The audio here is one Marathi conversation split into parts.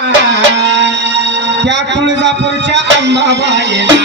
त्या तुळजापूरच्या अंबाबाईला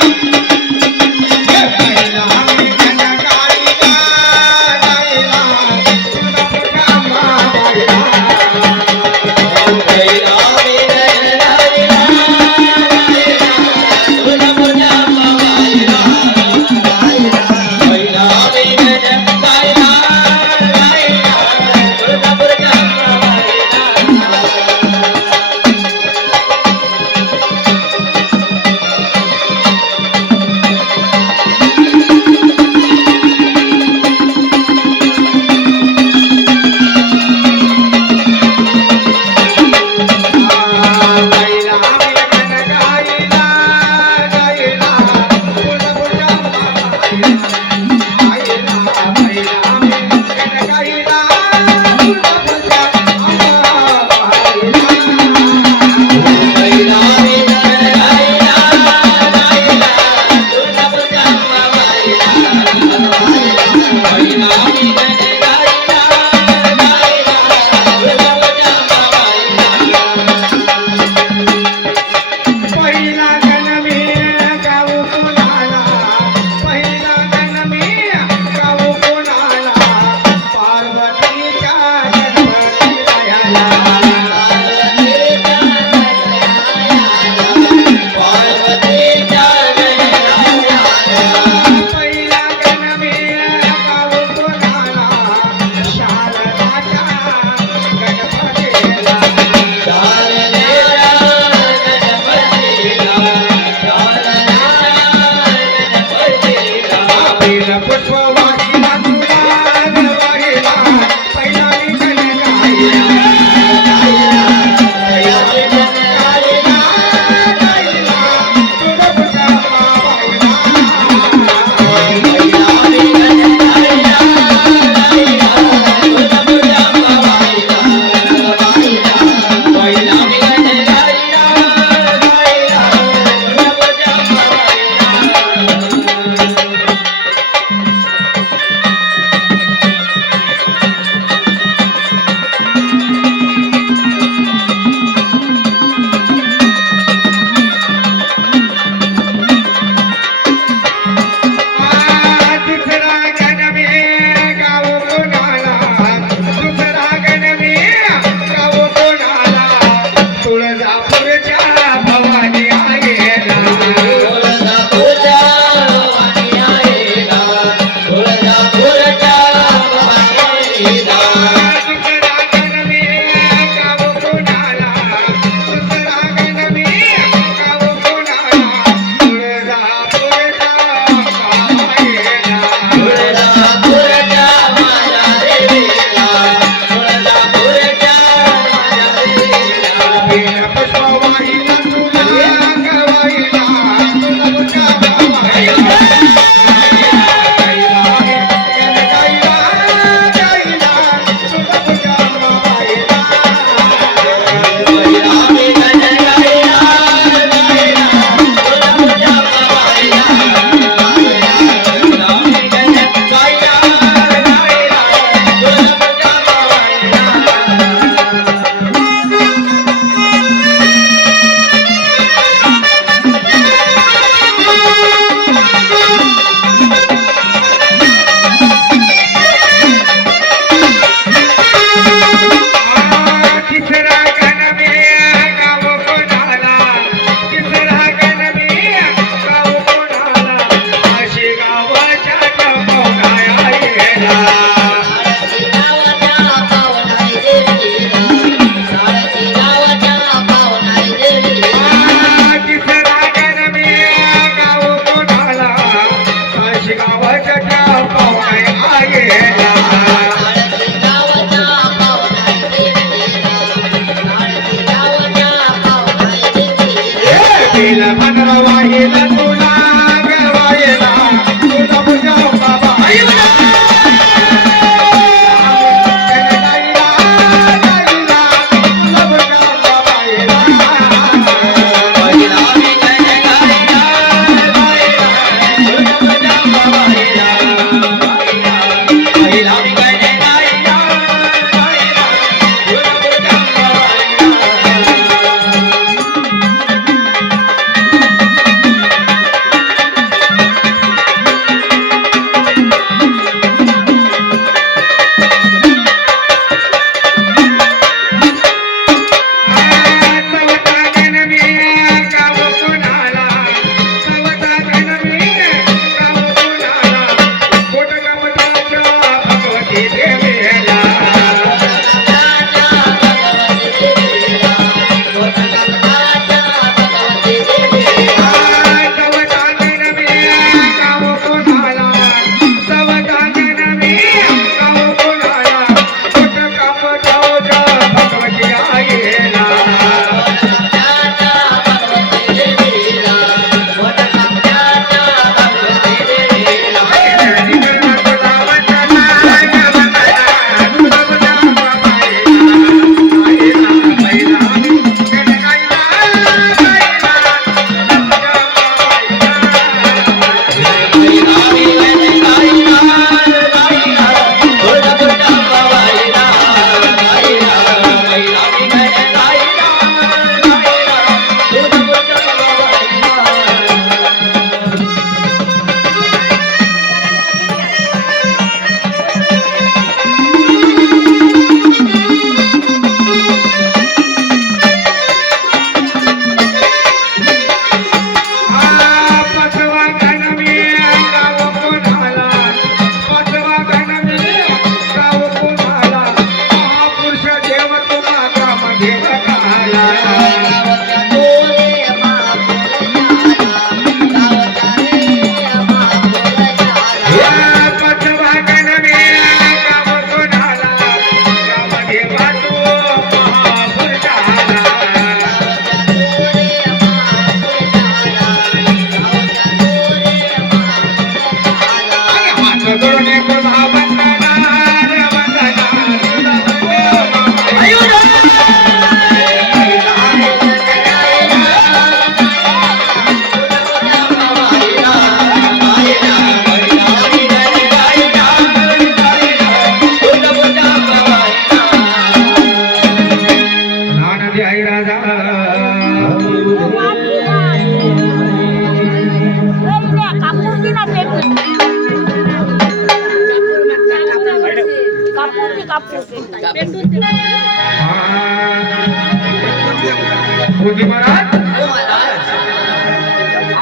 मोदी महाराज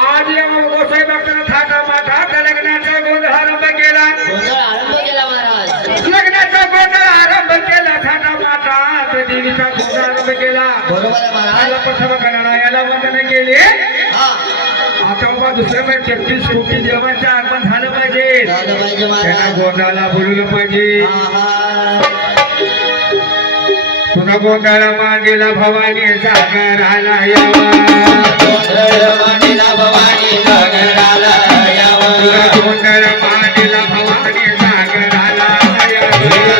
आज या गोसाई डॉक्टर थाटा माथा लग्नाचा गोंधळ आरंभ केला. लग्नाचा गोंधळ आरंभ केला. थाटा माथा देवीचा गोंधळ आरंभ केला. याला प्रथम गणरायाला वंदन केले. आता बाबा दुसरं पण 33 कोटी देवांचं आगमन झालं पाहिजे. त्यांना गोंधळाला बोलवलं पाहिजे. तुझा गोंधळ मांडीला भवानी सागराला यावा. गोंधळ मांडीला भवानी सागराला यावा. गोंधळ मांडीला भवानी सागराला यावा.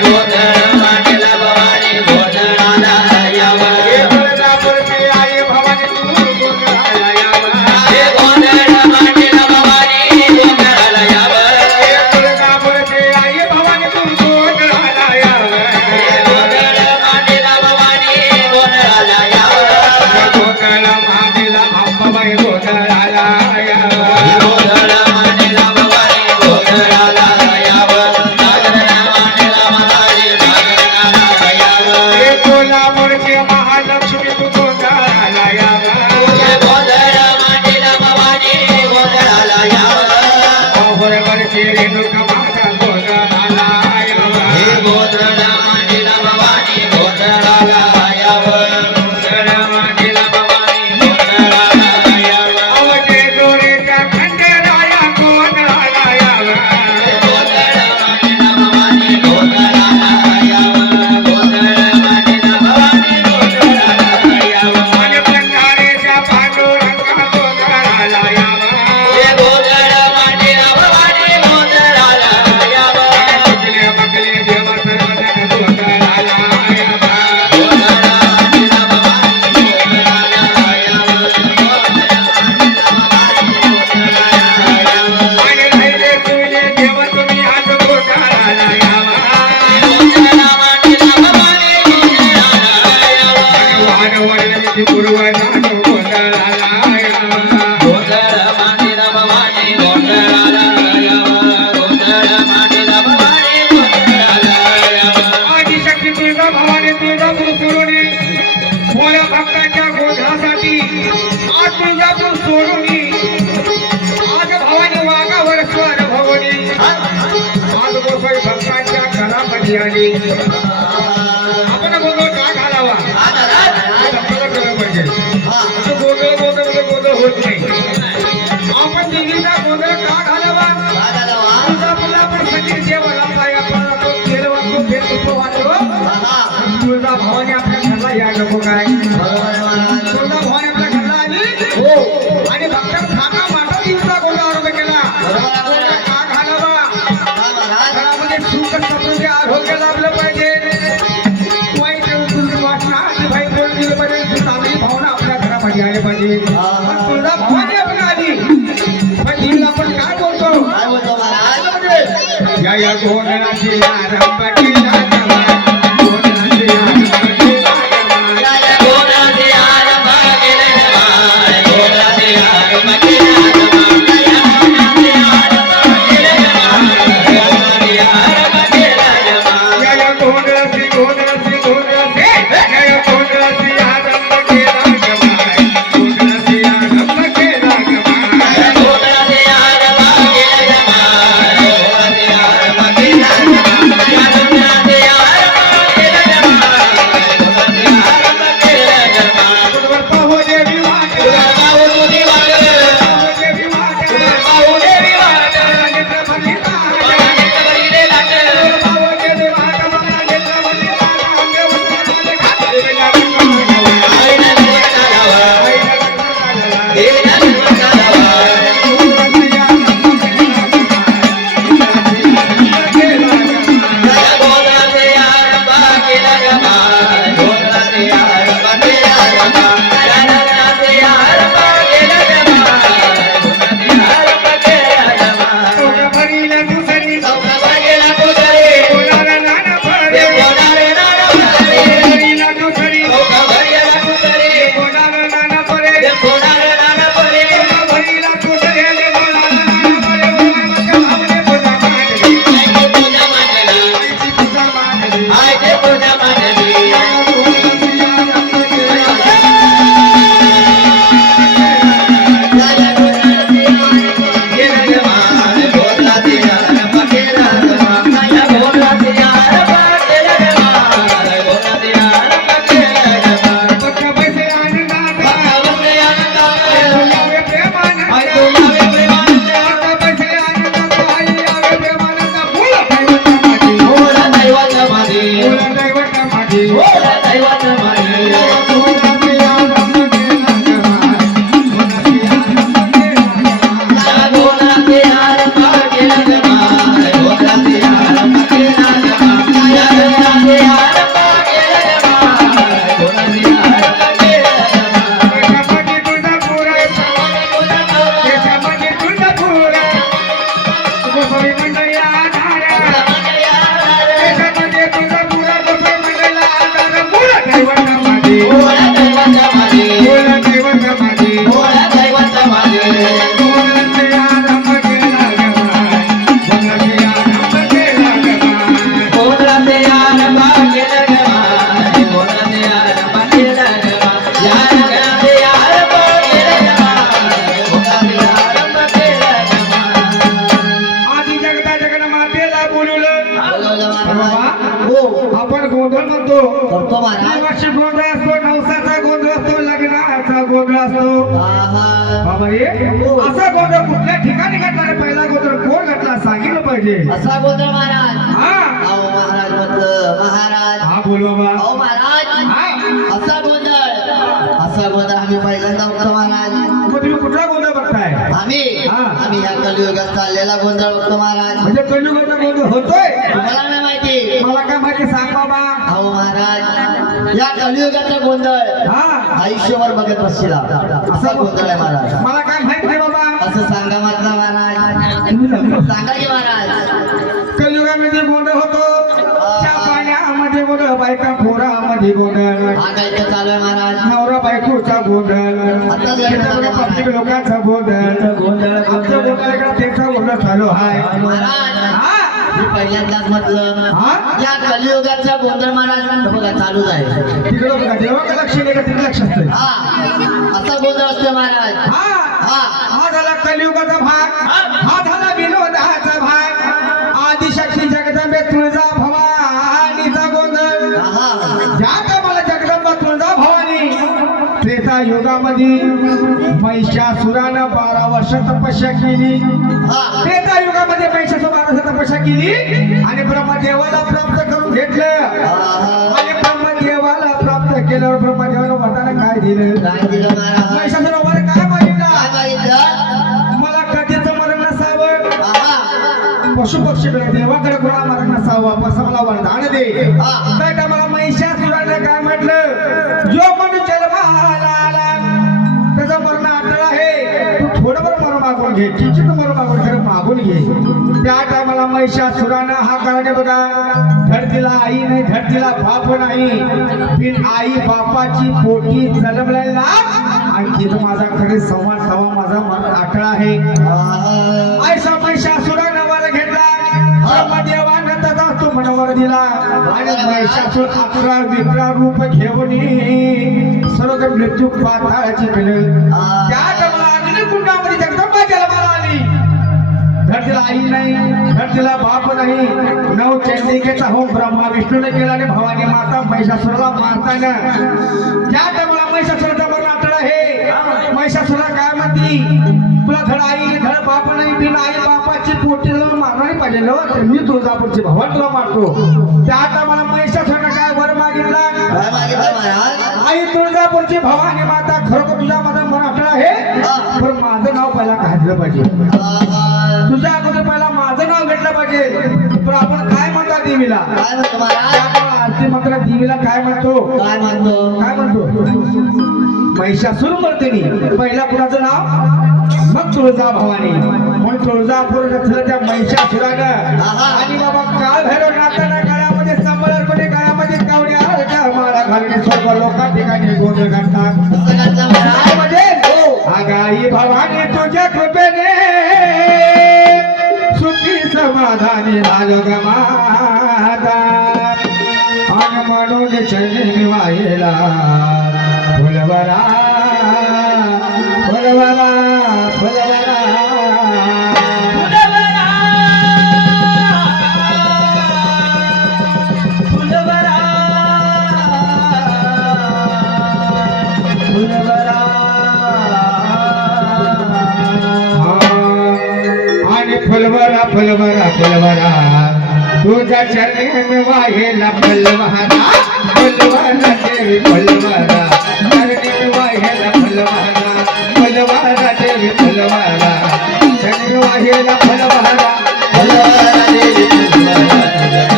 गोंधळ मांडीला भवानी गोंधळाला यावा. तुळजापूरची आई भवानी तू गोंधळाला यावा. गोंधळ मांडीला भवानी गोंधळाला यावा. तुळजापूरची आई भवानी तू गोंधळाला यावा. आपण गोंधळ का घालावा पाहिजे. गोंधळ होत नाही. आपण देवीचा गोंधळ का घालावा. तुळजापूरला पण सगळी देवाला पाया पडतो. फेर वाचतो फेर पुष्प वाचतो. तुळजा भवानी आपल्या घरला या नको काय. तुळजा भवानी आपल्या घरला आली आणि फक्त थाटा माटा देवीचा गोंधळ आरंभ केला. का घालावा. घरामध्ये सुख समृद्धी आरोग्य लाभलं पाहिजे. वाईट वाटणं भाई बोलून दिलं पाहिजे. चांगली भावना आपल्या घरामध्ये आली पाहिजे. तुळजा भवानी आपण आली पण देवीला आपण काय बोलतो. या गोंधळाची आरंभ केला. गोंधळ असतो आहा. बाबा रे असा गोंधळ कुठल्या ठिकाणी घडला रे? पहिला गोंधळ कोण घडला सांगितलं पाहिजे. असा गोंधळ महाराज. हा अहो महाराज म्हटलं महाराज. हा बोल बाबा. अहो महाराज हा असा गोंधळ आम्ही पहिल्यांदा बघतो महाराज. मग तुम्ही कुठला गोंधळ बघताय? आम्ही हा. आम्ही ह्या कलियुगात चाललेला गोंधळ बघतो महाराज. म्हणजे कलियुगाचा गोंधळ होतोय? तुम्हाला नाही माहिती? मला काय माहिती सांग बाबा. अहो महाराज या कलियुगाचा गोंधळ हा आयुष्यभर बघत बसशीला असा गोंधळ आहे महाराज. मला काय माहित नाही बाबा. असं सांगा म्हटलं महाराज. सांगा की महाराज. कलियुगामध्ये गोंधळ होतो. च्या पाण्यामध्ये गोंधळ, बायका पोरामध्ये गोंधळ, हा काय तर चालू आहे महाराज. नवरा बायकोचा गोंधळ, पब्लिक लोकांचा गोंधळ, आमच्या गोंधळाकडे त्याचा गोंधळ चालू आहे. महाराज हा मी पहिल्यांदाच म्हटलं हा या कलियुगाचा गोंधळ महाराज बघा चालूच आहे. तिकडे बघा देवाकडे लक्ष नाही का? तिकडे लक्ष असतं. हा असा गोंधळ असतो महाराज. हा हा हा झाला कलियुगाचा भाग. हा झाला विनोदाचा भाग. आदिशक्ती जगदंबे तुळजा भवानीचा गोंधळ. हा ज्या कामाला जगदंबा तुळजा भवानी त्रेता युगामध्ये महिषासुरानं 12 वर्ष तपस्या केली. हा त्रेता युगामध्ये महिषासुर 12 वर्ष तपस्या केली आणि ब्रह्मदेवाला प्राप्त करून घेतलं. आणि ब्रह्मदेवाला प्राप्त केल्यावर ब्रह्मदेवाला वरदान काय दिलं? काय दिलं महाराज? महिषासुरावर काय मागितलं? काय मागितलं? मला कधीच मरण नसावं, हा पशु पक्षी देवाकडे कोणा मरण नसावं, असं मला वरदान दे. हा. काय का मला महिषासुरानं काय म्हटलं? जो मनुष्य जन्माला आला त्याचा मरण अटळ आहे. तू थोडंभर मरण मागून घे, किंचित मरण मागून खरं मागून घे. त्या टायमाला महिषासुरानं हा कारण बघा, धरतीला आई नाही, धरतीला बाप नाही, बिन आई बापाची पोटी जन्मलेला आणखी तो माझा खरे संवाद सवा माझा मन अटळ आहे. ऐसा महिषासुरानं वर घेतला, ब्रह्मदेवानं त्याचा तो मनवर दिला आणि महिषासुर 11 विक्रा रूप घेऊन सर्व मृत्यू पाताळाची केलं. त्या टायमाला अग्निकुंडामध्ये जगदंबा जन्माला आली. धरतीला आई नाही, धरतीला बाप नाही. 9 चंडिकेचा होम ब्रह्मा विष्णूने केला आणि भवानी माता महिषासुराला मारताना त्या टायमाला महिषासुराचा मरण अटळ आहे. महिषासुरा काय म्हणती? तुला धड आई धड बाप नाही, बिन आई बापाची पोटी जाऊन मारणारी पाहिजे ना. मी तुळजापूरची भवान तुला मारतो. त्या टायमाला महिषासुरानं काय वर मागितला? काय मागितलं महाराज? आई तुळजापूरची भवानी माता, खरोखर तुझ्या माझं मन अटळ आहे, पण माझं नाव पहिला काढलं पाहिजे. तुझ्या अगोदर पहिला माझं नाव घेतलं पाहिजे. पण आपण काय म्हणतो देवीला? काय म्हणतो महाराज? आपण आरती मात्र देवीला काय म्हणतो? काय म्हणतो? काय म्हणतो? महिषासुर मर्दिनी. पहिला कुणाचं नाव? मग तुळजा भवानी. म्हणून तुळजापूर रचलं त्या महिषासुरानं. आणि बाबा काळ भैरव नाताना गळ्यामध्ये संबळपणे, गळ्यामध्ये कावड्या माळा घालणे सर्व लोका ठिकाणी गोंधळ घालतात. कसं घातलं महाराज? त्यामध्ये आगाई भवानी तुझ्या कृपेने सुखी समाधानी झालो ग माझा. आणि म्हणून चरणी वाहिला फुलवरा फुलवरा फुलवरा फुलवरा आणि फुलवरा फुलवरा फुलवरा तुझ्या चरणी वाहिला फुलवरा फुलवरा देवी फुलवरा चरणी वाहिला फुलवरा फुलवरा देवी फुलवरा चरणी वाहिला फुलवरा फुलवरा देवी फुलवरा,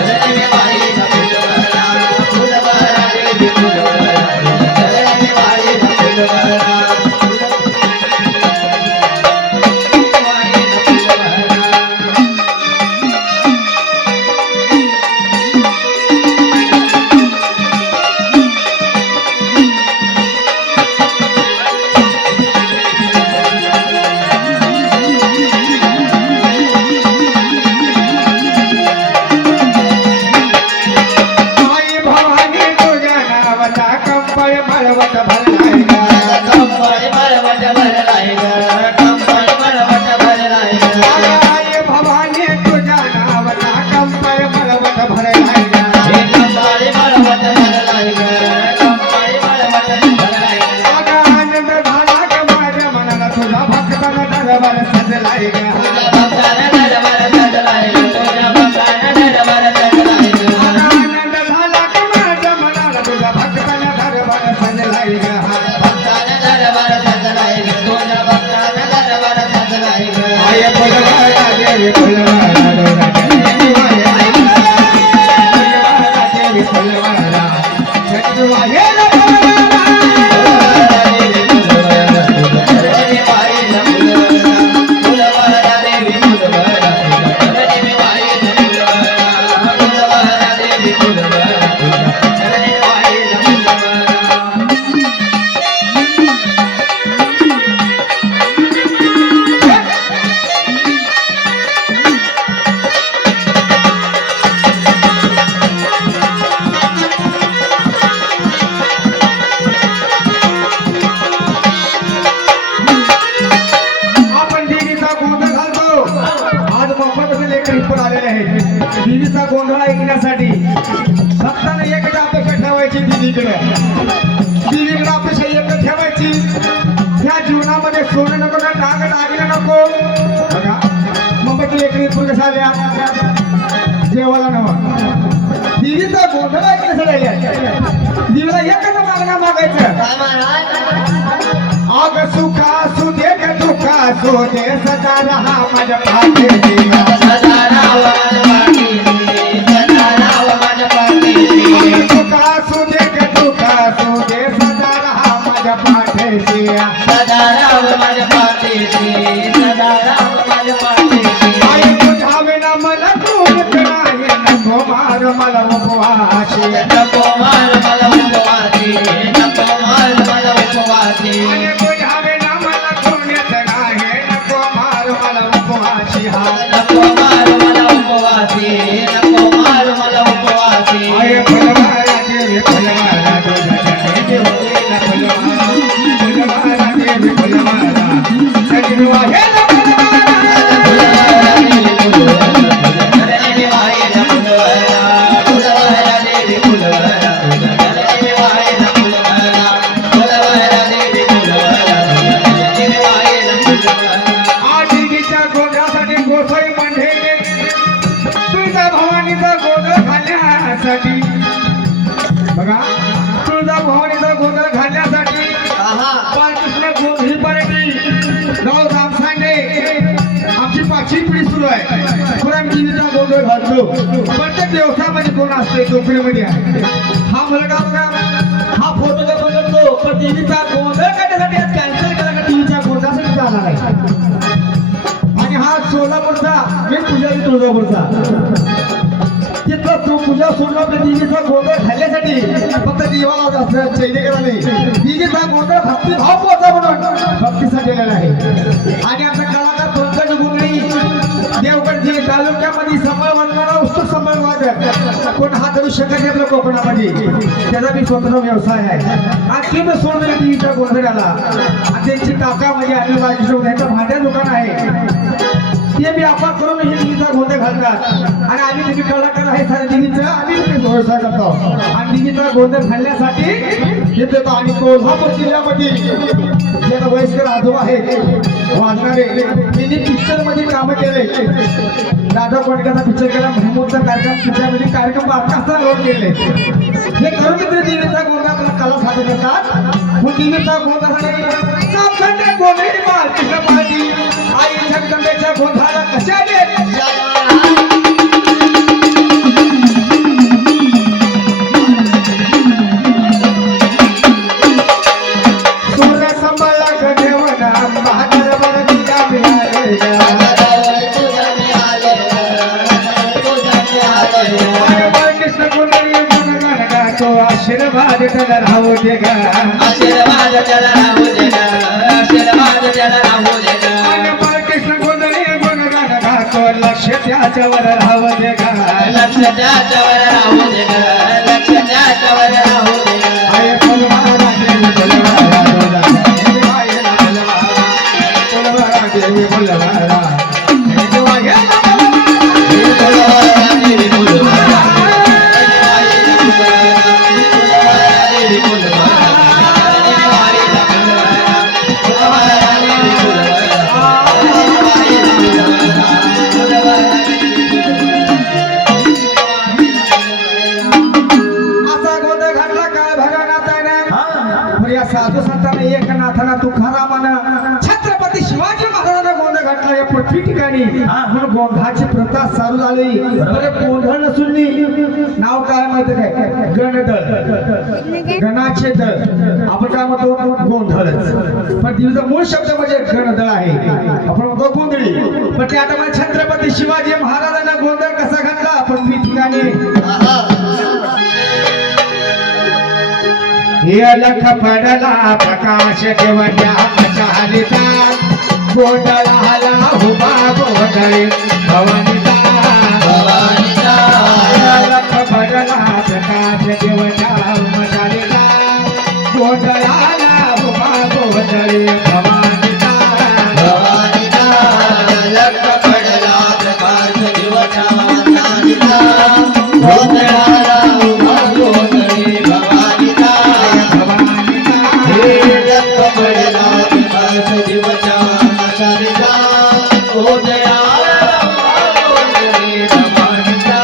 चरणी वाहिला फुलवरा. फुलवरा देवी फुलवरा, चरणी वाहिला फुलवरा. आय फुलवारा देवी फुलवारा देवी फुलवारा चंद्रवाहेला देवीचा गोंधळ ऐकण्यासाठी भक्तांना एकच अपेक्षा ठेवायची देवीकडे अपेक्षा एकच ठेवायची ह्या जीवनामध्ये सोनं नको ना डाग डागले नको बघा मुंबईची लेकरी कसं आल्या जेवायला नवा देवीचा गोंधळ ऐकण्यासाठी देवीला एकच मागणं मागायचं आग सुखा सुदे दुखा सुदे सदा रहा माझ्या पाठीशी सदा राहा माझ्या पाठीशी सुखा सुदे दुखा सुदे सदा रहा माझ्या पाठीशी सदा राहा माझ्या पाठीशी सदा राहा माझ्या पाठीशी आई तुझावे ना मला तूच नाही नको मार मला उपवासी नको मार मला उपवासी नको मार मला उपवासी बघा तुळजा भवानीचा गोंधळ घालण्यासाठी बाळकृष्ण गोंधळी पार्टी गाव जामसांडे आमची 5वी पिढी सुरू आहे देवीचा गोंधळ घालतो प्रत्येक व्यवसायामध्ये कोण असते नोकरीमध्ये आहे हा मुलगा बघा हा फोटो जर बघतो पण देवीचा गोंधळ करण्यासाठी आज कॅन्सल केला का देवीच्या गोंधळासाठी झाला नाही आणि हा सोलापूरचा मी पुजारी तुळजापूरचा तिथं तो पूजा सोडून आपल्या देवीचा गोंधळ घालण्यासाठी फक्त देवाला असं चैनिकाला नाही देवीचा गोंधळ भक्तिभाव पोचा म्हणून भक्तीसाठी गेलेला आहे आणि आमचा कलाकार पंकज गुंगळी देवगड तालुक्यामध्ये संबळवादनाला उत्सुक संबळवाद कोण हा धरू शकत नाही आपल्या कोकणामध्ये त्याचा मी स्वतंत्र व्यवसाय आहे आणि तुम्ही सोडून देवीच्या गोंधळाला आणि त्यांची काका म्हणजे अनिल बाळकृष्ण यांचं भांड्या दुकान आहे ते मी आपण करून हे देवीचा गोंधळ घालतात आणि आम्ही तुम्ही कलाकार आहे साऱ्या देवीचा आम्ही व्यवसाय करतो आणि देवीचा गोंधळ घालण्यासाठी येतो आणि कोल्हापूर जिल्ह्यामध्ये जे वयस्कर आजोबा आहेत वाजणारे त्यांनी पिक्चर मध्ये कामं केले दादा कोंडकेचा पिक्चर केला महमूदचा कार्यक्रम पिक्चरमध्ये कार्यक्रम बारकास्ता लोक केले हे करून तिकडे देवीचा गोंधळ आपला कला सादर करतात मग देवीचा गोंधळासाठी गोंधळी बाळकृष्ण पाहिजे आई जगदंबेच्या गोंधळाला कशा सूर्य संभाळला गदेवना बहादर बरतीला मिळाले कृष्ण कुंडली गुणगान गातो आशीर्वाद त्याला राहू दे गा आशीर्वाद त्याला राहू दे गा आशीर्वाद त्याला राहू दे गा कृष्ण कुंडली गुणगान गातो लक्ष त्याच्यावर राहू दे गा लक्ष त्याच्यावर राहू दे गा लक्ष त्याच्यावर राहू दे गा आय फुलवारा देवी फुलवारा देवी फुलवारा साधू संतांना एकनाथाला तुकारामानं छत्रपती शिवाजी महाराजांना गोंधळ घातला या पृथ्वी म्हणून गोंधळाची प्रथा चालू झाली. बरं गोंधळ नसून नाव काय माहिती काय? गणदळ, गणाचे दळ. आपण काय म्हणतो? गोंधळच. पण तिचा मूळ शब्द म्हणजे गणदळ आहे. आपण म्हणतो गोंधळी. पण ते आता मला छत्रपती शिवाजी महाराजांना गोंधळ कसा घातला आपण ती ठिकाणी लख पडला प्रकाश देवच्या चालिता गोंधळाला उभा गोंधळी भवानीचा लख पडला प्रकाश देवच्या चालिता गोंधळाला उभा गोंधळी भवानीचा लख पडला प्रकाश देवच्या चालिता गोंधळाला उभा गोंधळी भवानीचा लख पडला प्रकाश देवच्या चालिता गोंधळाला उभा गोंधळी भवानीचा.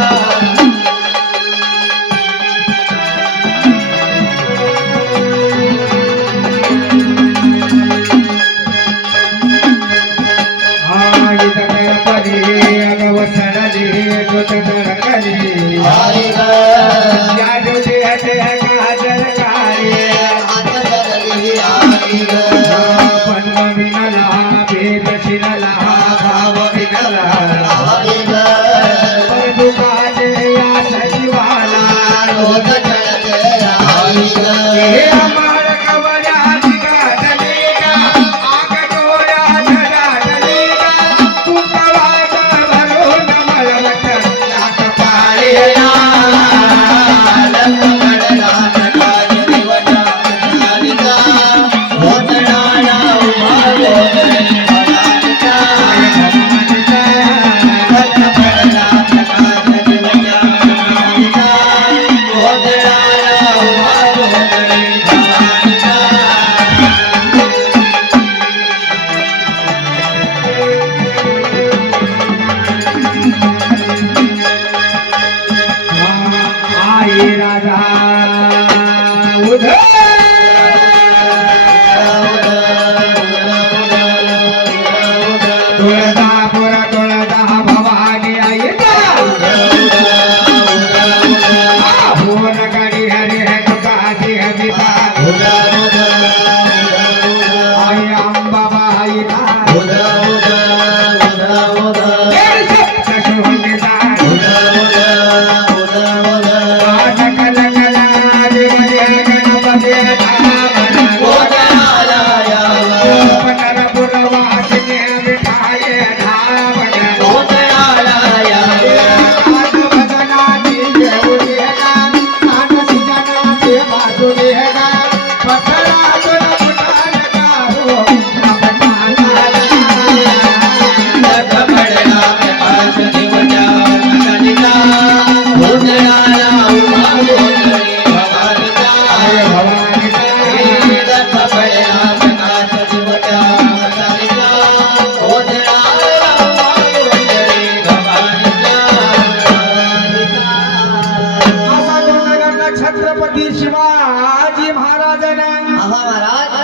छत्रपती शिवाजी महाराजांना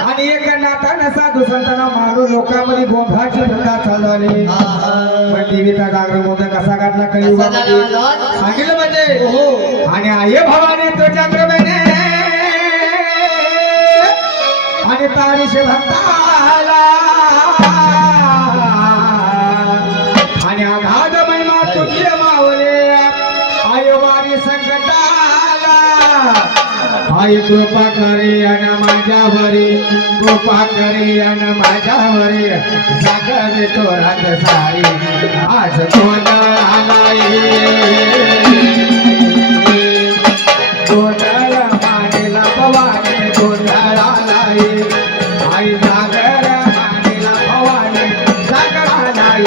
आणि एक नाताना साधू संतांना मारून लोकांमध्ये गोंधळाची प्रथा चालू आली. पण देवीचा गागर गोंधळ कसा काढला कलियुगामध्ये सांगितलं म्हणजे. आणि आये भावाने तुझ्या कृपेने आणि तारीश भक्ताला आणि आघात महिमा तुझी मावले आयोवारी संकटाला आई कृपा करे अन माझ्यावरी कृपा करे अन माझ्यावरी सागर तोरात सारी आज गोंधळ आलाय गोंधळ मानेला भवानी गोंधळ आलाय आई सागर मानेला भवानी सागर आलाय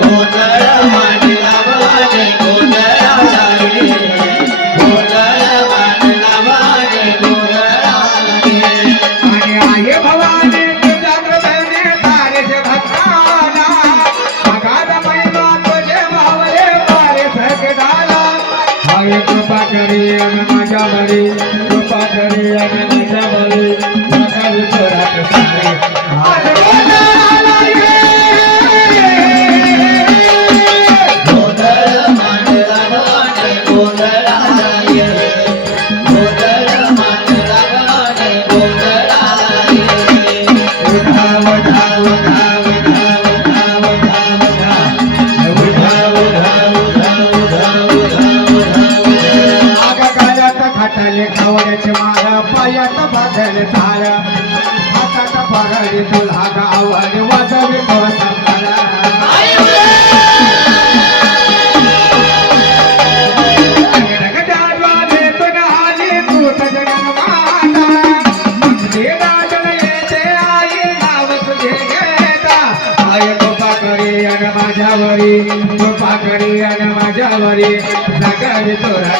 गोंधळ मानेला भवानी गोंधळ आलाय गोंधळ मानेला भवानी गोंधळ आलाय. आणि आहे भवानी तुझ्या कृपेने तारेश भक्ताला अगाध महिमा तुझे मावळे पारे सगळाला आई कृपा करी अन माझ्यावरी कृपा करी अन माझ्यावरी सागर तोरात सारी आज गोंधळ आलाय सागरी तुला गावाने वाजवी तो संताला माझ्यावरी कृपा करी आणि माझ्यावरी सागरी तुला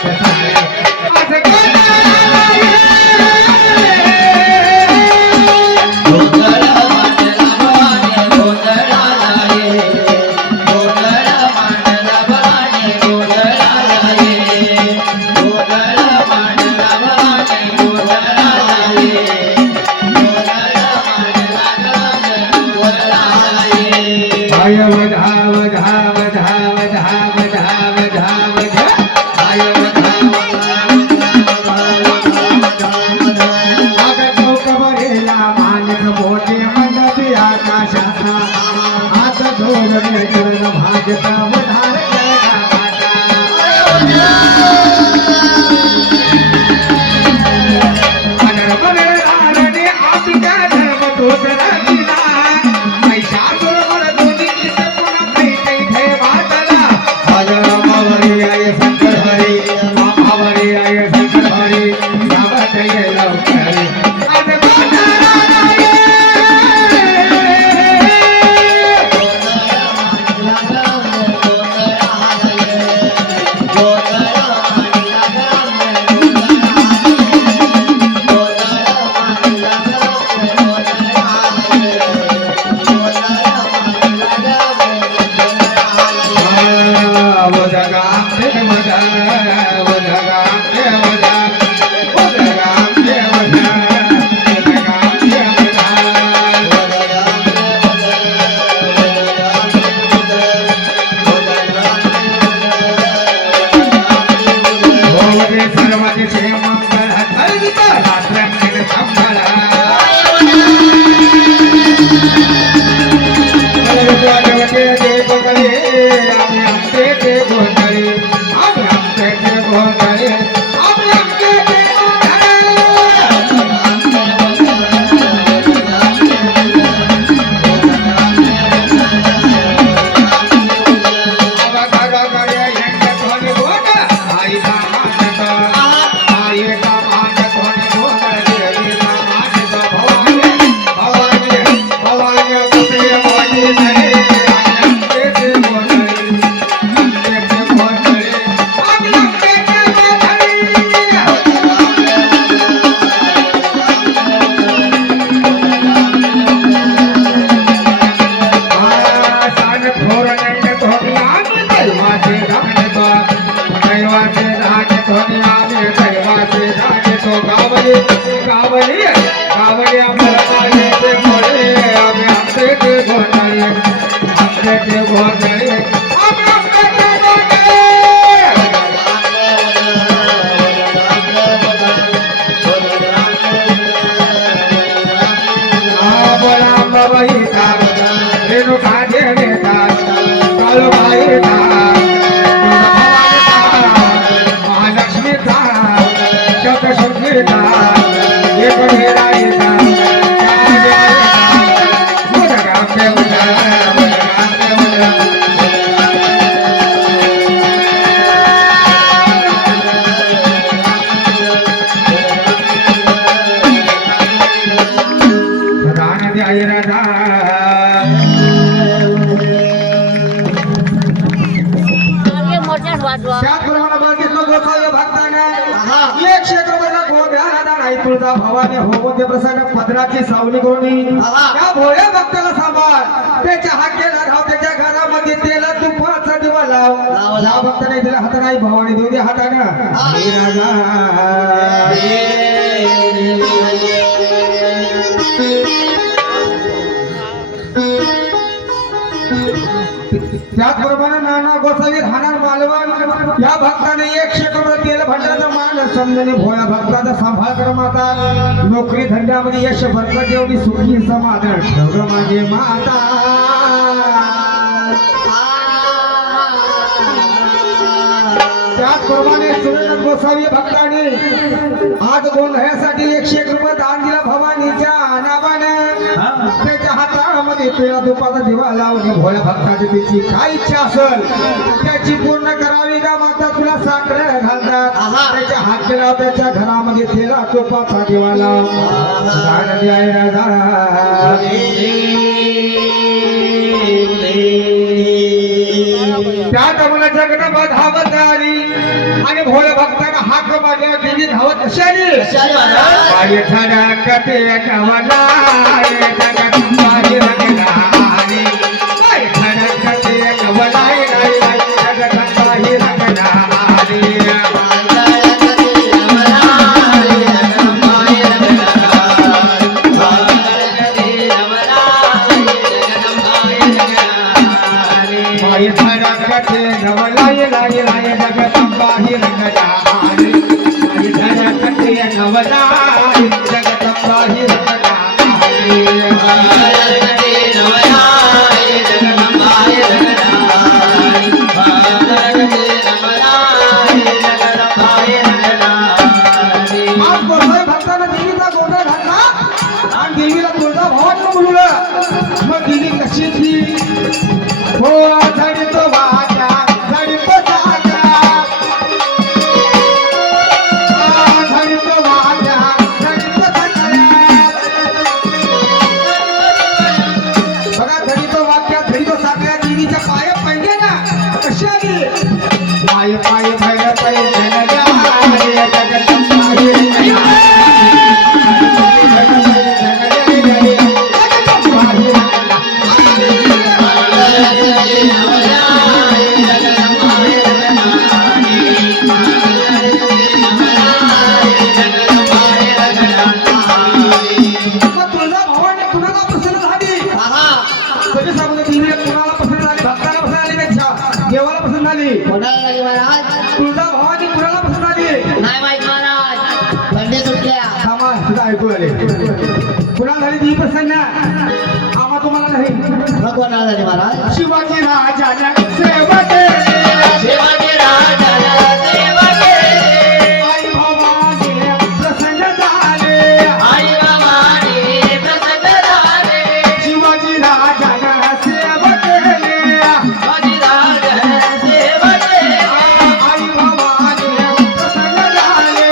तुळजा भवानी होमोद्य प्रसन्न पदराची सावली करून त्या भोळ्या भक्ताला सांभाळ त्याच्या हाकेला धाव त्याच्या घरामध्ये तेला तुपाचा दिवा लाव लाव भक्ताने दिला हात नाही भवानी देऊ दे हातानं हे त्याचप्रमाणे नाना गोसावी राहणार मालवण या भक्ताने 100 करोड तेल भंडाराचा मान समजणे भोळ्या भक्ताचा सांभाळ कर माता नोकरी धंद्यामध्ये यश बरकत एवढी सुखी समाधान ठेव माझे माता त्याचप्रमाणे सुरेंद्र गोसावी भक्ताने आज गोंधळ्यासाठी 101 रुपये दान दिला भवानीच्या नावाने त्याच्या हातामध्ये तुला दुपाचा दिवा लावून भोळ्या भक्ताची त्याची काय इच्छा असेल त्याची पूर्ण करावी का माता तुला साखर घालतात आहा. त्याच्या हात केला त्याच्या घरामध्ये तेला तुपाचा दिवा लाव दान द्यायला जा. त्या कमला जगन धावत आली आणि भोळ्या भक्ताला हाक मारल्या देवी धावत कशी आली कशाने महाराज काय धडकते कमला जगदंबाई रंगला आली काय धडकते कमला जगदंबाई रंगला आली माय धडकते नवलाय लाय लाय जगदंबाई रंगला आली माय धडकते नवलाय जगदंबाई रंगला आली आज गोसाई भक्तानं देवीचा गोंधळ घातला आणि देवीला तुळजा भावानं बोलवलं मग देवी कशी ती हो झडतो वाजा झडतो साजा झडतो वाजा झडतो साजा बघा झडतो वाजा झडतो साजा देवीच्या पाया पडले ना कशी आली पाय पाय भैर पाय जनल्या तुळजा भवानी कुणाला प्रसन्न झाली सगळे सांगतो देवीला कुणाला पसंत झाली भक्ताला पसंत झाली पेक्षा देवाला पसंत झाली कोणाला लागली महाराज तुळजा भवानी कुणाला पसंत झाली नाही माहित महाराज थंडी सुटल्या थांबा तुझं ऐकू आले कुणाला झाली देवी प्रसन्न आम्हा तुम्हाला नाही मग कोणाला झाली महाराज शिवाजी राजाच्या सेवके शिवाजी राजाला सेवके आई भवानी प्रसन्न झाले आई बाबाने प्रसन्न झाले शिवाजी राजाला सेवके शिवाजी राजाला सेवके आई भवानी प्रसन्न झाले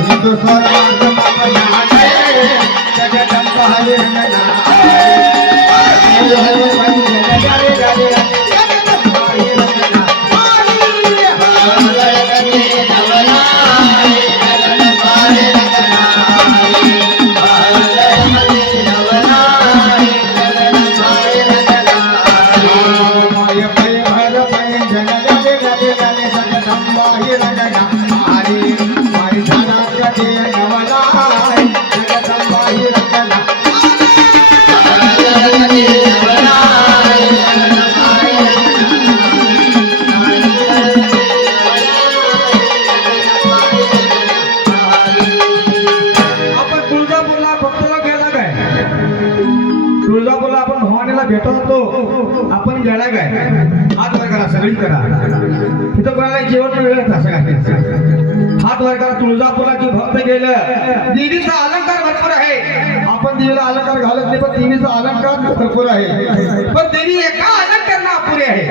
हिंदू स्वराज जगदंबाई रंगला आपण तुळजापूरला भक्ताला गेला काय तुळजापूरला आपण भवानीला भेटत होतो आपण गेला काय हात वर करा सगळी करा तिथं कोणाला जेवण मिळत असं काय हात वर करा तुळजापूरला जे भक्त गेलं देवीचा अलंकार भरपूर आहे आपण देवीला अलंकार घालत नाही पण देवीचा अलंकार भरपूर आहे पण देवी एका अलंकार अपुरे आहे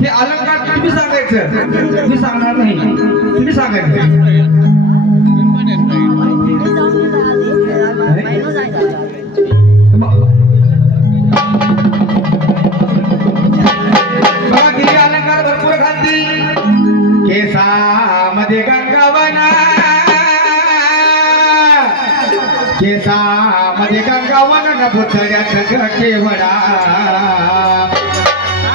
ते अलंकार तुम्ही सांगायचं मी सांगणार नाही तुम्ही सांगायचं बघा किती अलंकार भरपूर घालती केसामध्ये गंगावना केसामध्ये गंगावना न पुतळ्यात केवडा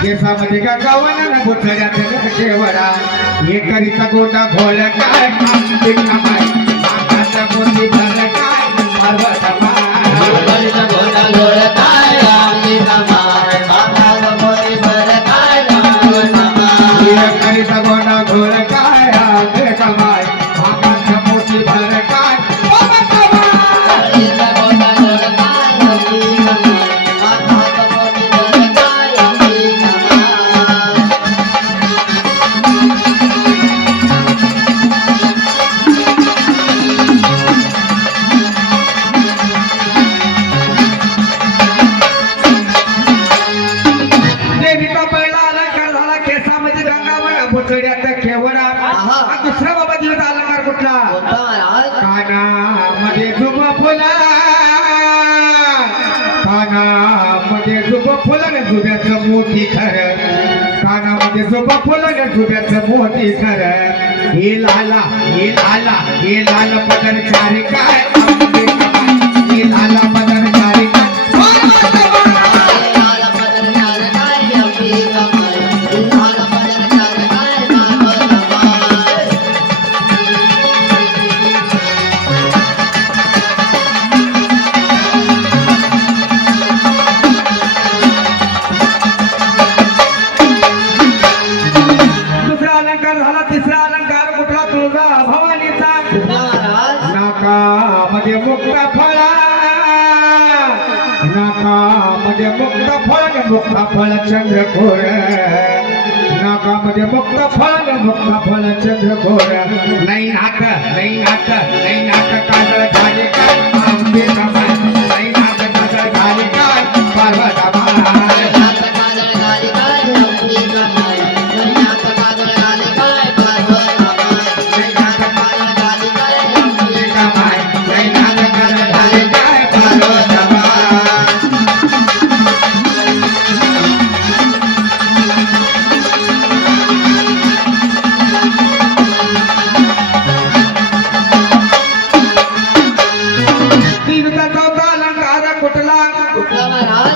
केसामध्ये गंगावना न पुतळ्यात केवडा हे करीता गोटा घोळ काय मागाचा मोती भर काय पार्वत करीता गोटा घोळ काय कमाय मागाचा मोती भर काय मध्ये जुबा फुला कानामध्ये जुबा फुला न जुब्याचं मोती खरं कानामध्ये जुबा फुला न जुब्याचं मोती खरं हे लाला हे लाल पदर चारी काय आंबे कमाल हे लाला पदर चारी काय दुसरा अलंकार झाला तिसरा अलंकार कुठला तुळजा भवानीचा नाकामध्ये मुक्ता फळा नाकामध्ये मुक्ता फळ मुक्ता फळ चंद्रखोर नाकामध्ये मुक्ता फळ चंद्रखोर नाही नाक काजळ झाले काय आंबे कमाल नाही नाक काजळ झाले काय पार्वता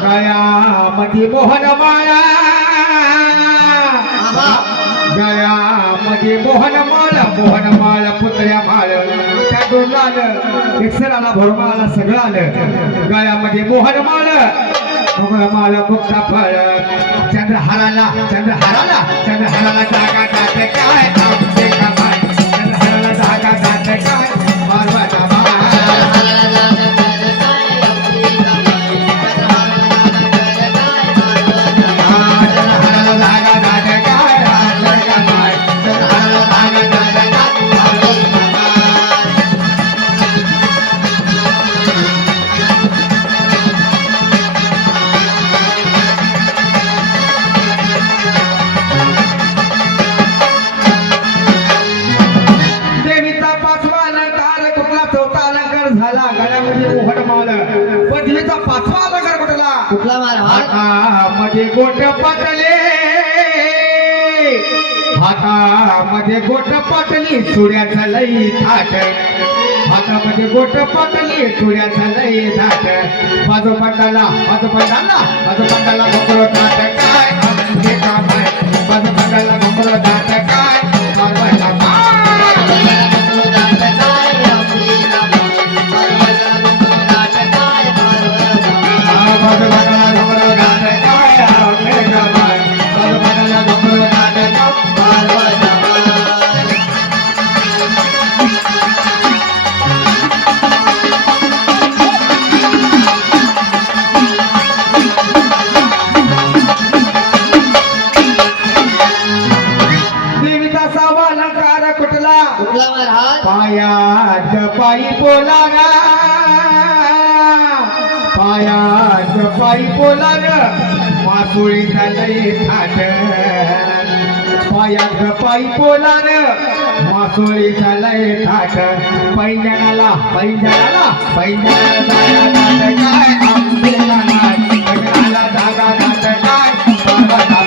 गयामध्ये मोहन माळा गयामध्ये मोहन माळ पुतळ्या माळ त्या दोन आलं मिक्सर आला भरमा आला सगळं आलं गळ्यामध्ये मोहन माळ मुक्ता फळ चंद्रहाराला जागा जात काय आंबे कमाल चंद्रहाराला जागा जात काय पार्वता झाला गळ्यामध्ये मोहन माळ पदवीचा पाचवा अलंकार कुठला हातामध्ये गोट पाटली चुड्याचा लई थाट हातामध्ये गोट पाटली चुड्याचा लई थाट बाजू पंडाला घोकरो थाट काय आंबे कमाल बाजू पंडाला घोकरो थाट काय पार्वता पायात पायी बोलार मासोळी झालंय थाट पायात पायी बोलार मासोळी झालंय थाट पैंजणाला काय आंबे कमाल पैंजणाला जागा जात काय पार्वता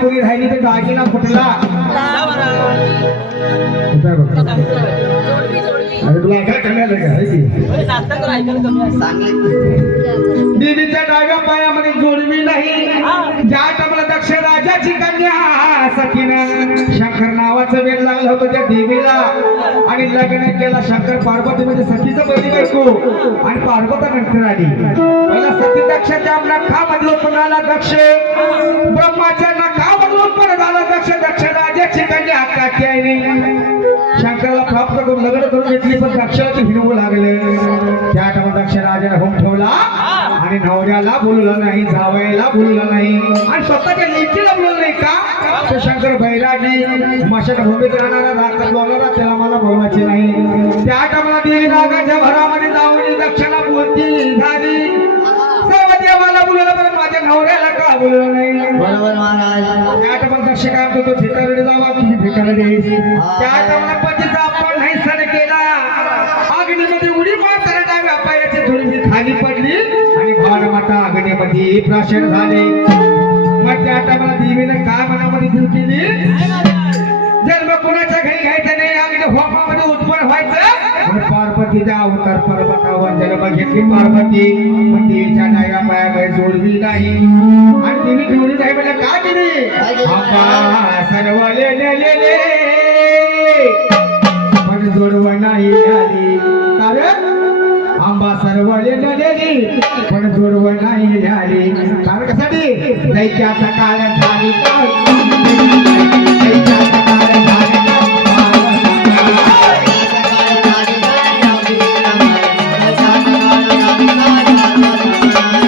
पुरी राहिली तर दागिना फुटला अरे तुला काय करण्यात देवीच्या डाव्या पायामध्ये जोडवी नाही ज्या टाइमला दक्ष राजाची कन्या सखीनं शंकर नावाचं वेळ लागलं होतं त्या देवीला आणि लग्न केला शंकर पार्वती म्हणजे सखीचं पहिली बायको आणि पार्वता नंतर आली पहिला सती दक्षाच्या नखामध्ये उत्पन्न आला दक्ष ब्रह्माच्या नखामध्ये उत्पन्न झाला दक्ष राजाची कन्या कात्यायनी शंकराला प्राप्त करून लग्न करून घेतली पण दक्षाला ते हिरवू लागले त्या टाइमात दक्ष राजाने होम ठेवला आणि नवऱ्याला बोलवलं नाही जावयाला बोलवलं नाही आणि स्वतःच्या लेकीला बोलवलं नाही का तो शंकर बैरागी मशान भूमीत राहणारा रात्र बोलणारा त्याला मला बोलवायचे नाही त्या टाइमाला देवी नागाच्या भरामध्ये जाऊन दक्षाला बोलती झाली सर्व देवाला बोलवलं पण माझ्या नवऱ्याला का बोलवलं नाही बरोबर महाराज. त्या टाइमाला दक्ष काय म्हणतो तो ठिकाणी जावा तुम्ही ठिकाणी त्या टाइमाला पतीचा अपमान नाही सण केला अग्नीमध्ये उडी मारताना डाव्या पायाची थोडी खाली पडली आणि बाळमाता अग्नीमध्ये प्राशन झाले मग त्या टाइमाला देवीने काय मनामध्ये दिल केली जन्म कोणाच्या घरी घ्यायचा नाही अग्नी होमामध्ये उत्पन्न व्हायचं म्हणून पार्वतीचा अवतार पर्वतावर जन्म घेतली पार्वती पण देवीच्या डाव्या पायामध्ये जोडली नाही आणि देवी जोडली नाही म्हणजे काय केली आंबा सर्वले नेलेले पण जोडव नाही आली कारण आंबा सर्वले नेलेली पण जोडव नाही आली कारण कशासाठी दैत्याचा काळ झाली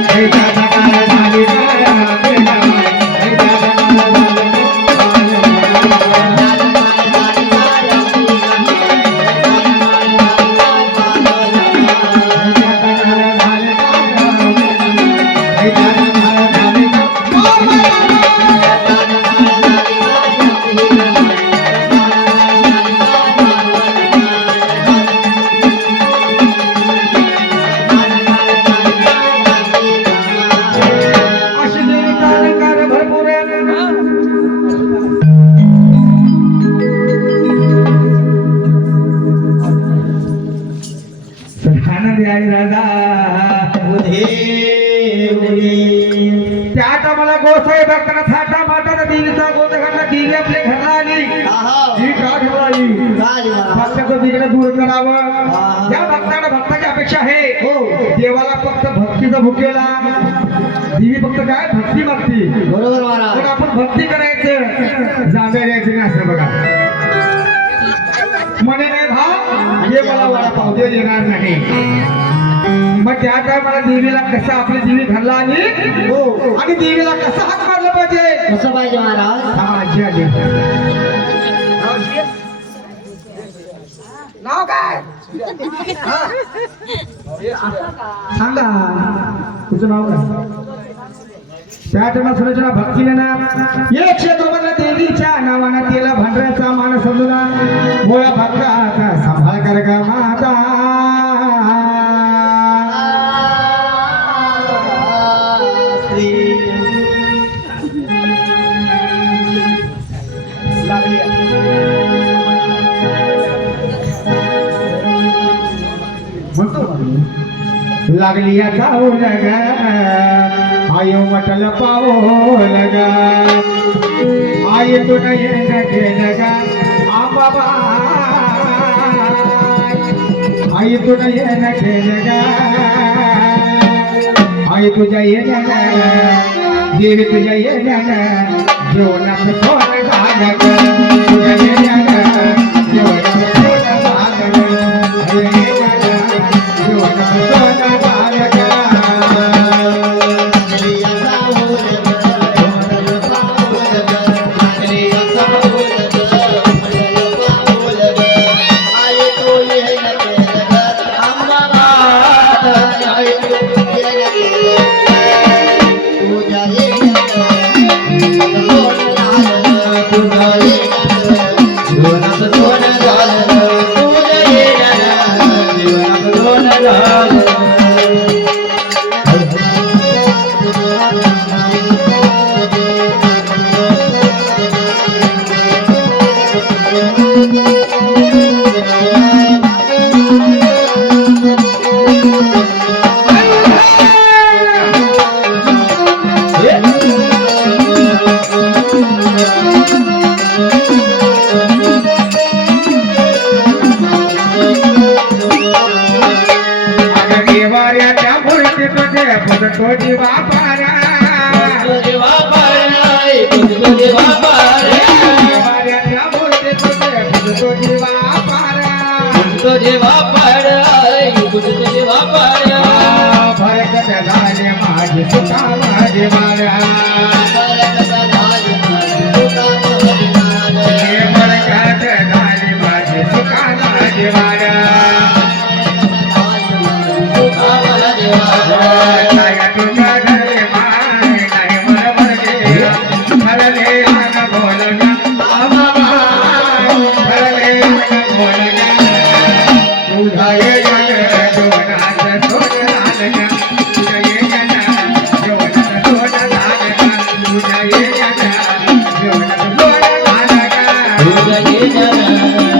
दैत्याचा काळ झाली मला गोसाई भक्तांना थाटा माटा देवीचा गोद घातला देवी आपल्या घरला आली ही का ठेवली भक्ताचं तिकडे दूर करावं या भक्तांना भक्ताची अपेक्षा आहे देवाला फक्त भक्तीचा भुकेला देवी फक्त काय भक्ती मागती बरोबर महाराज. पण आपण भक्ती करायचं जागा द्यायचं नाही असं बघा म्हणे नाही भाव हे मला वडापाव दे येणार नाही मग त्या काय मला देवीला कसं आपली देवी घरला आली आणि देवीला कसं हात मारलं पाहिजे कसं पाहिजे महाराज. आजी आली नाव काय सांगा तुझं नाव काय त्या त्यांना सुरचना भक्तीने ना एक क्षेत्रामधल्या देवीच्या नावानं तिला भांडऱ्याचा मान समजून गोळ्या भक्ताचा सांभाळ कर ग माता लागली जाऊ लग आयो मटल पाओ लग आई तू नाही लग आंबा आई तू नाही लग आई तुझ्या येण्या देवी तुझ्या येण्या जेवणात सोन झालं तुझ्या येण्या जेवणात सोन झालं तुझी बापारा तुझी बापारा तुझी बापारा तुझी बापारा वापड कुठ तुझे वापड भरकत झाले माझे सुखा माझे वाड्या भरकत झाले माझे सुखा माझे वाड्या काय तुझ्या घरे माय नाही मला भरले भरले मन बोलण्या भरले मन बोलण्या तुझा ये जग दोनात सोड लागण्या तुझा ये जग दोनात सोड लागण्या तुझा ये जग दोनात सोड लागण्या तुझ हे जन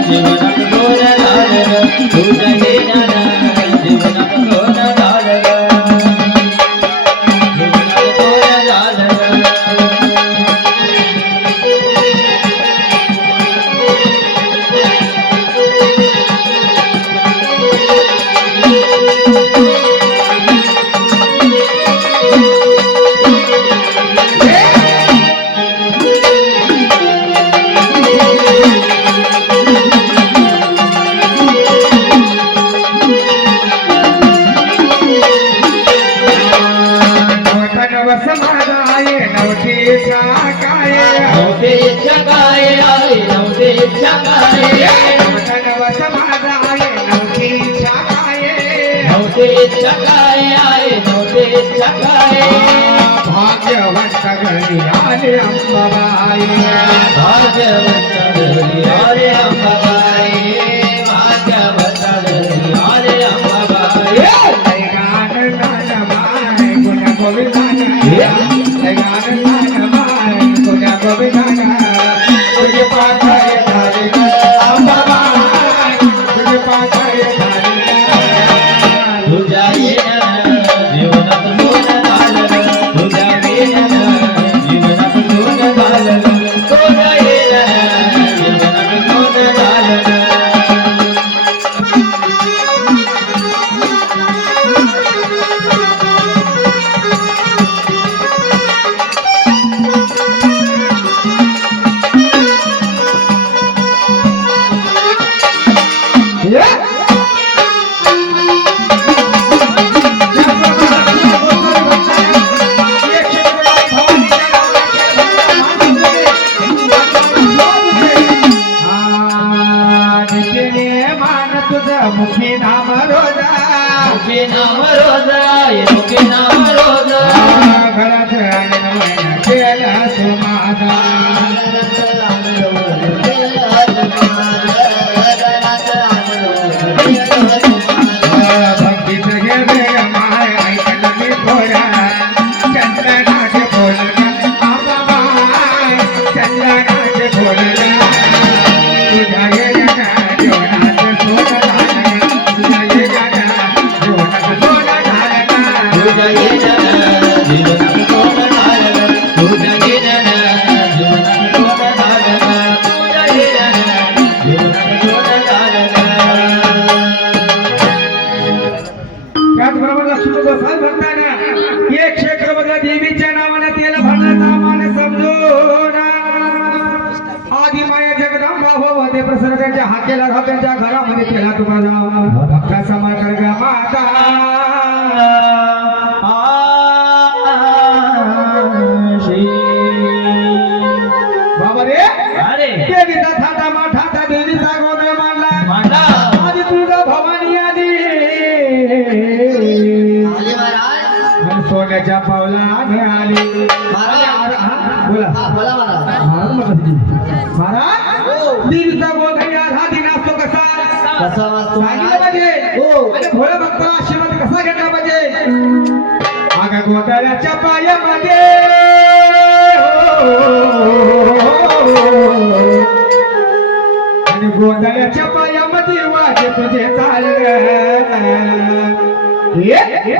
जीवनात दोन झालं तुझ हे जन जीवनात दोन झालं जीवनात दोन झालं नवस माझा आहे नवतीचा काय नव्हते इच्छा काय आहे नव्हते इच्छा काय नवस माझा आहे नवतीचा काय नव्हते इच्छा काय आहे नव्हते इच्छा काय भाग्यवंत घरी आले अंबाबाई भाग्यवंत घरी आले अंबाबाई भाग्यवंत घरी आले अंबाबाई जय गान गान माय गुण गोविंदाना जय गान गान माय गुण गोविंदाना तुझे पाथय झाले अंबाबाई तुझे पाथय झाले तुझ्या येण्यानं जीवनात सोनं झालं तुझ्या येण्यानं जीवनात सोनं झालं तुझ्या येण्यानं जीवनात सोनं झालं मुखी नाम रोजा मुखे नाम रोजाय मुखे नाम रोजा घरात केला सुमादा भक्तीच घे माय ऐकलं मी थोड्या चंद्रनाचे बोलला आबाबाई चंद्रनाचे बोलला तुझ्या येण्याच्या जेवणात सोनं झालं तुझ्या येण्याच्या जेवणात सोनं झालं तुझ्या येण्यानं जीवनात सोनं झालं तुझ्या येण्यानं जीवनात सोनं झालं तुझ्या येण्यानं जीवनात सोनं झालं त्याचबरोबर लक्ष्मी गोसाल भक्तांना एक क्षेत्रमध्ये देवीच्या नावाने तेल भरण्याचा मान समजून आदि माया जगदंबा हो ते प्रसन्न त्यांच्या हाकेला राहा त्यांच्या घरामध्ये केला तुम्हाला भक्ता समर्पण करा माता बाबा रे अरे देवीचा थाटा माठाचा देवीचा गोंधळ मांडला मांडला आधी तुझा भवानी आली आले महाराज आणि सोन्याच्या पावलाने आली महाराज बोला बोला महाराज महाराज देवीचा गोंधळ हा दिन असतो कसा कसा वाचतो सांगितलं महाराज पाहिजे हो. आणि भोळ्या भक्ताला आशीर्वाद कसा घेतला पाहिजे आगा गोंधळाच्या पायामध्ये आणि गोंधळाच्या पायामध्ये वाजे तुझे चाललं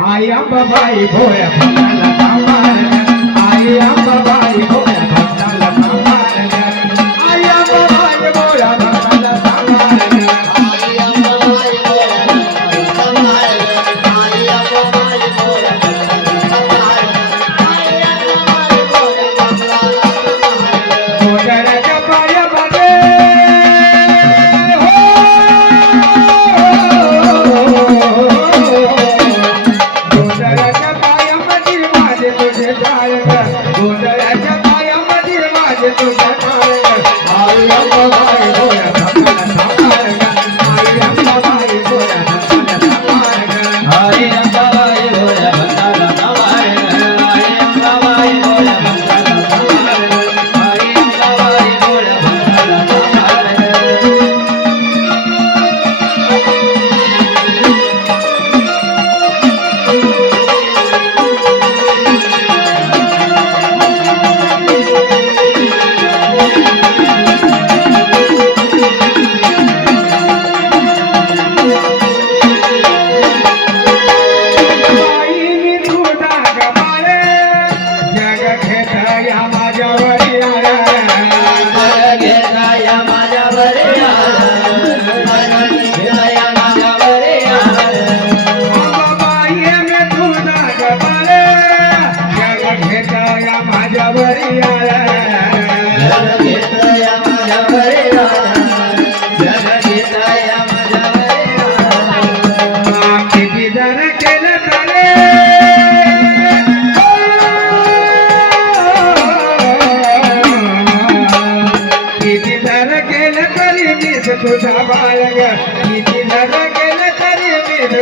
आई अंबाबाई भोळ्या भक्ताला सांभाळ आई अंबाबाई भोळ्या भक्ताला सांभाळ आई अंबाबाई भोळ्या भक्ताला सांभाळ आई अंबाबाई बोला संभाळ आई अंबाबाई बोला संभाळ आई अंबाबाई बोला संभाळ गोंधळाच्या पायामध्ये हो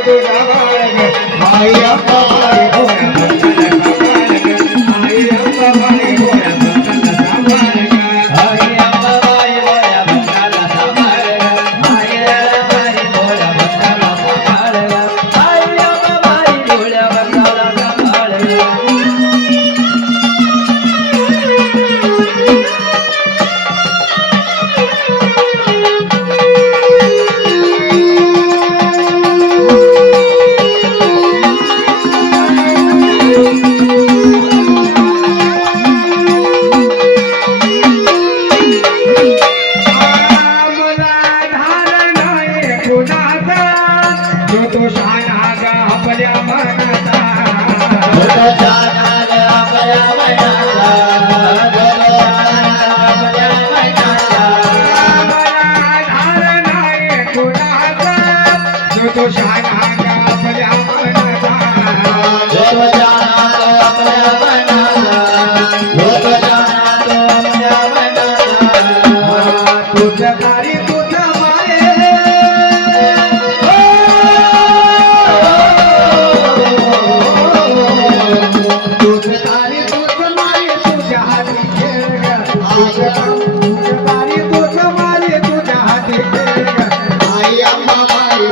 तुझा बाळग आई अंबाबाई भोळ्या भक्ताला सांभाळग आई अंबाबाई भोळ्या भक्ताला सांभाळग आई अंबाबाई भोळ्या भक्ताला सांभाळ आई अंबाबाई भोळ्या भक्ताला सांभाळ आई अंबाबाई भोळ्या भक्ताला सांभाळ आमला धार नाही कुणाचा जो तो शहाणा ग आपल्या मनाचा धार नाही कुणाचा जो तो शहाणा ग आपल्या मनाचा तुझं तारी तुझं माये तुझं तारी तुझं माये तुझ्या हाती खेळ ग तुझं तारी तुझं माये तुझ्या हाती खेळ ग आई अंबाबाई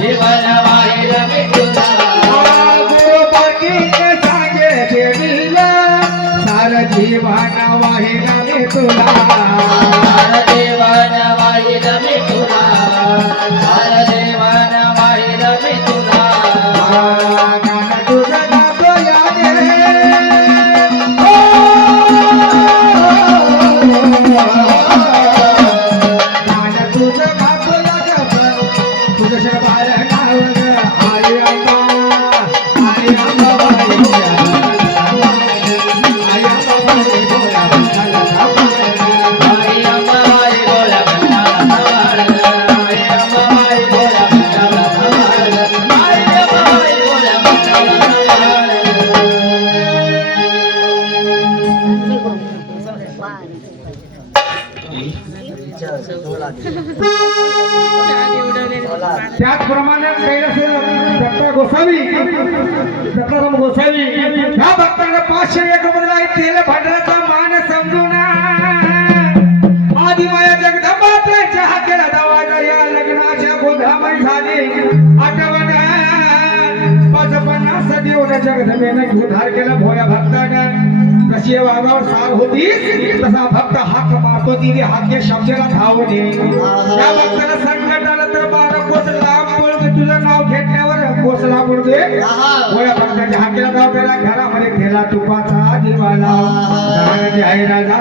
जीवन वाहिन मी तुला गुरुपतीने सांगे देवीला सार जीवन वाहिन मी तुला गाणं तुझं गातो याने गाणं तुझं गातो याने तुझं शरबार नाव ग आई अंबाबाई भोळ्या भक्ताला सांभाळग आई अंबाबाई भोळ्या भक्ताला सांभाळग आई अंबाबाई भोळ्या भक्ताला सांभाळ आई अंबाबाई भोळ्या भक्ताला सांभाळ त्याचप्रमाणे कैलास दत्ता गोसावी दत्ताराम गोसावी ह्या भक्तांना 501 मधला तेल भांडाराचा मान समजून आदि माया जगदंबा त्यांच्या हाकेला दवाजा या लग्नाच्या गोधामय झाली आठवण 550 देऊन जगदंबेनं उद्धार केला भोळ्या भक्तानं कशी वागावर सार होती तसा भक्त हाक मारतो तिने हाके शब्दाला धावणे त्या भक्ताला संकट आलं तर 12 कोस लांब पळून तुझं नाव घेतल्यावर कोसला पडते भोळ्या भक्ताच्या हाकेला धाव त्याला घरामध्ये ठेला तुपाचा दिवाला दान द्यायला जा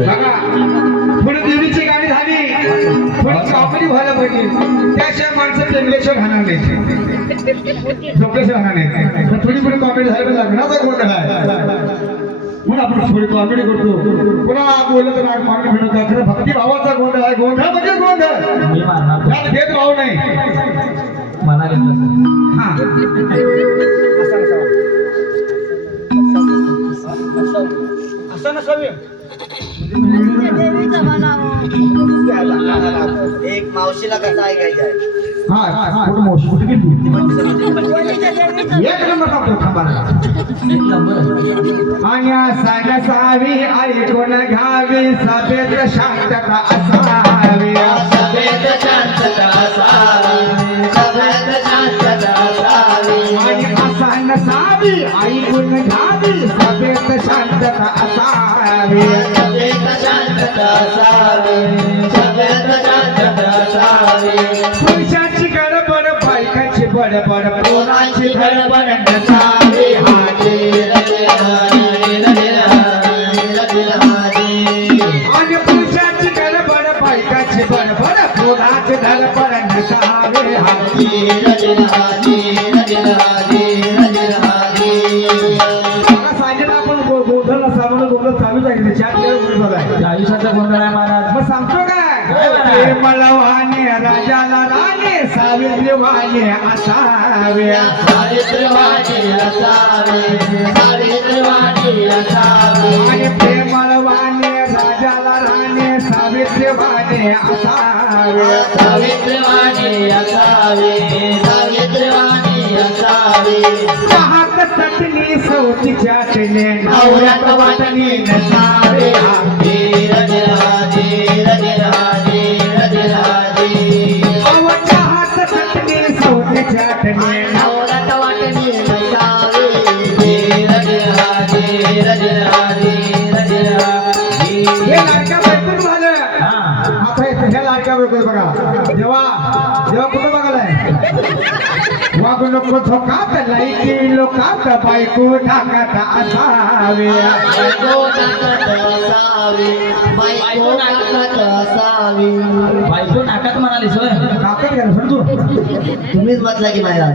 बघा पुढे देवीची गाणी झाली थोडी कॉमेडी व्हायला पाहिजे त्याशिवाय माणसं जंगलेश्वर राहणार नाही झोपलेश्वर राहणार नाही पण थोडी पुढे कॉमेडी झाली लग्नाचा गोंधळ आहे म्हणून आपण थोडी कॉमेडी करतो पुन्हा बोललं तर नाग मागणी मिळवतात खरं भक्ती भावाचा गोंधळ आहे गोंधळ म्हणजे गोंधळ मी मारणार त्यात भेदभाव नाही मला घेतलं हा असं नसावे एक मावशीला कसा ऐकायचं आहे हा कुठं मावशी कुठे गेली एक नंबर सांगतो थांबा आणि सांगावी ऐकून घ्यावी सभेत शांतता असावी सभेत शांत पुरुषाची गडबड बायकाची बडबड पोराची गडबड नसावे हाते आणि पुरुषाची गडबड बायकाची बडबड पोराची धडपड नसावे हाते मला सांगितलं आपण गोंधळ नसा म्हणून गोंधळ चालूच आहे की चार गोंधळ आहे आयुष्याचा गोंधळ आहे महाराज. मग सांगतो काय काय म्हणा? प्रेमळवाने राजाला राणे सावित्री वाणे असावे आणि प्रेमळवाने राजाला राणे सावित्री वाणे असावे हात चटणी सौची चाटणे नवऱ्यात वाटणी नसावे अवच्या हात चटणी सौची चाटणे हे लाडक्या बायकोचं झालं आता ह्या लाडक्या बायकोचं बघा जेव्हा कुठं बघायलाय वागू नको झोकात लाईकी लोकात बायको ढाकात असावे बायको नाकात म्हणालीस होय. काकत घ्या ना तू तुम्हीच म्हटलं की माझ्या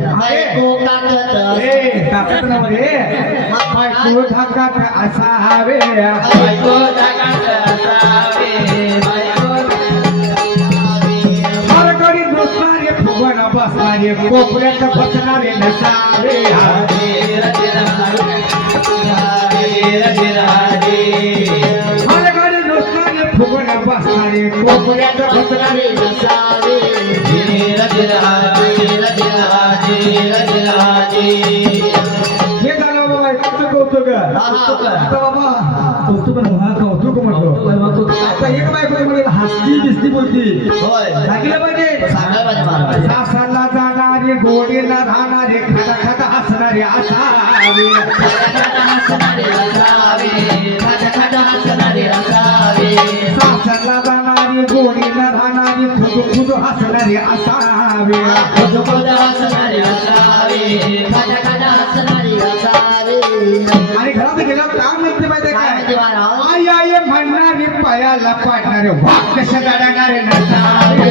काकत नव्हे बायको ढाकात असावे बायको नाकात असावे. हरगडी दुसणारे फुगण बसणारे कोपऱ्यात बसणारे नसावे हरगडी दुसणारे फुगण बसणारे कोपऱ्यात बसणारे हे झालं बाबा इतकं कौतुक आता बाबा कौतुक कौतुक म्हटलो आता एक बायको म्हणजे हसती बिस्ती बोलती सांगितलं पाहिजे सासरला जाणारे गोडीला राहणारे खाता खाता हसणारे असावे सासरला जाणारे गोडीला राहणारे खुद खुद हसणारे असावे आणि घरात गेल्यावर काम माहिती माहिती काय आई आई म्हणणारे पायाला पाडणारे वाघ कशा गाडणारे नसावे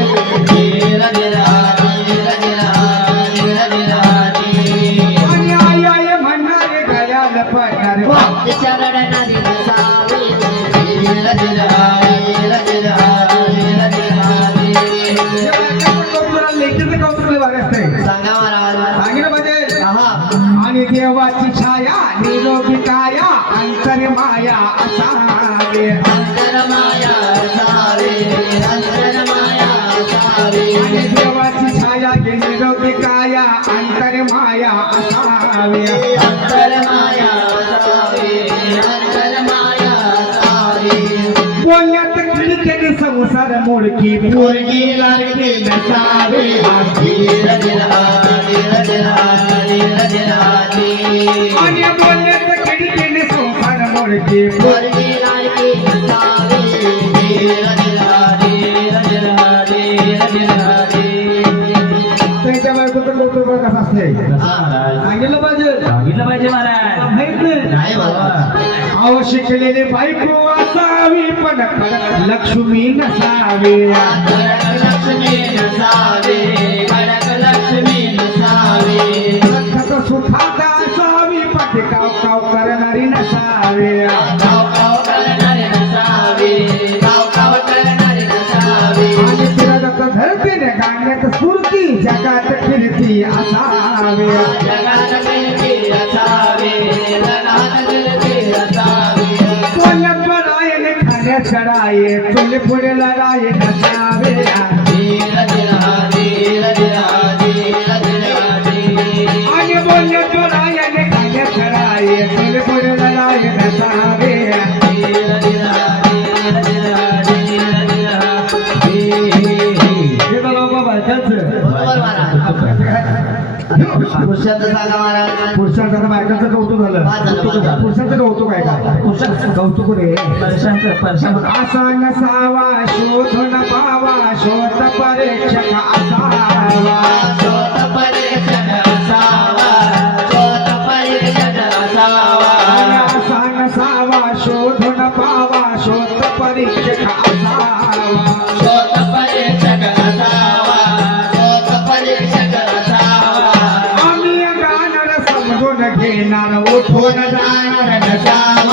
आणि आई आई म्हणणारे गळ्याला पाडणारे वाघ लेखीचं कौतुक लय भारी असतंय सांगितलं पाहिजे आणि देवाची छाया निरोगी काया अंतर माया असावे आणि देवाची छाया निरोगी काया अंतर माया असावे बोलण्यात खिडकीने संसार मोडकी पोरगी लाडकी नसावे आणि बोलण्यात खिडकीने संसार मोडकी पोरगी त्यांच्या बायकोचं कौतुक कसं असते सांगितलं पाहिजे महाराज. माहित नाही अहो शिकलेले बायको असावी पण लक्ष्मी नसावी सतत सुखात असावी पण काव काव करणारी नसावी आणि तिला जसं धरतीने गाण्यात स्फूर्ती जगात फिरती असावी कोल्यात बरायने खाण्यात चढाये तुले पुढे लढाये नसावे आणि बोलण्यात बरायने खाण्यात चढाये तुले पुढे लढाये नसावे हे बघा बाबा पुरुषाचं सांगा महाराज. पुरुषाचं बायकाचं कौतुक झालं पुरुषाचं कौतुक आहे का कौतुक रे असा नसावा शोध न पावा शोध परीक्षक कोण जाणार नसा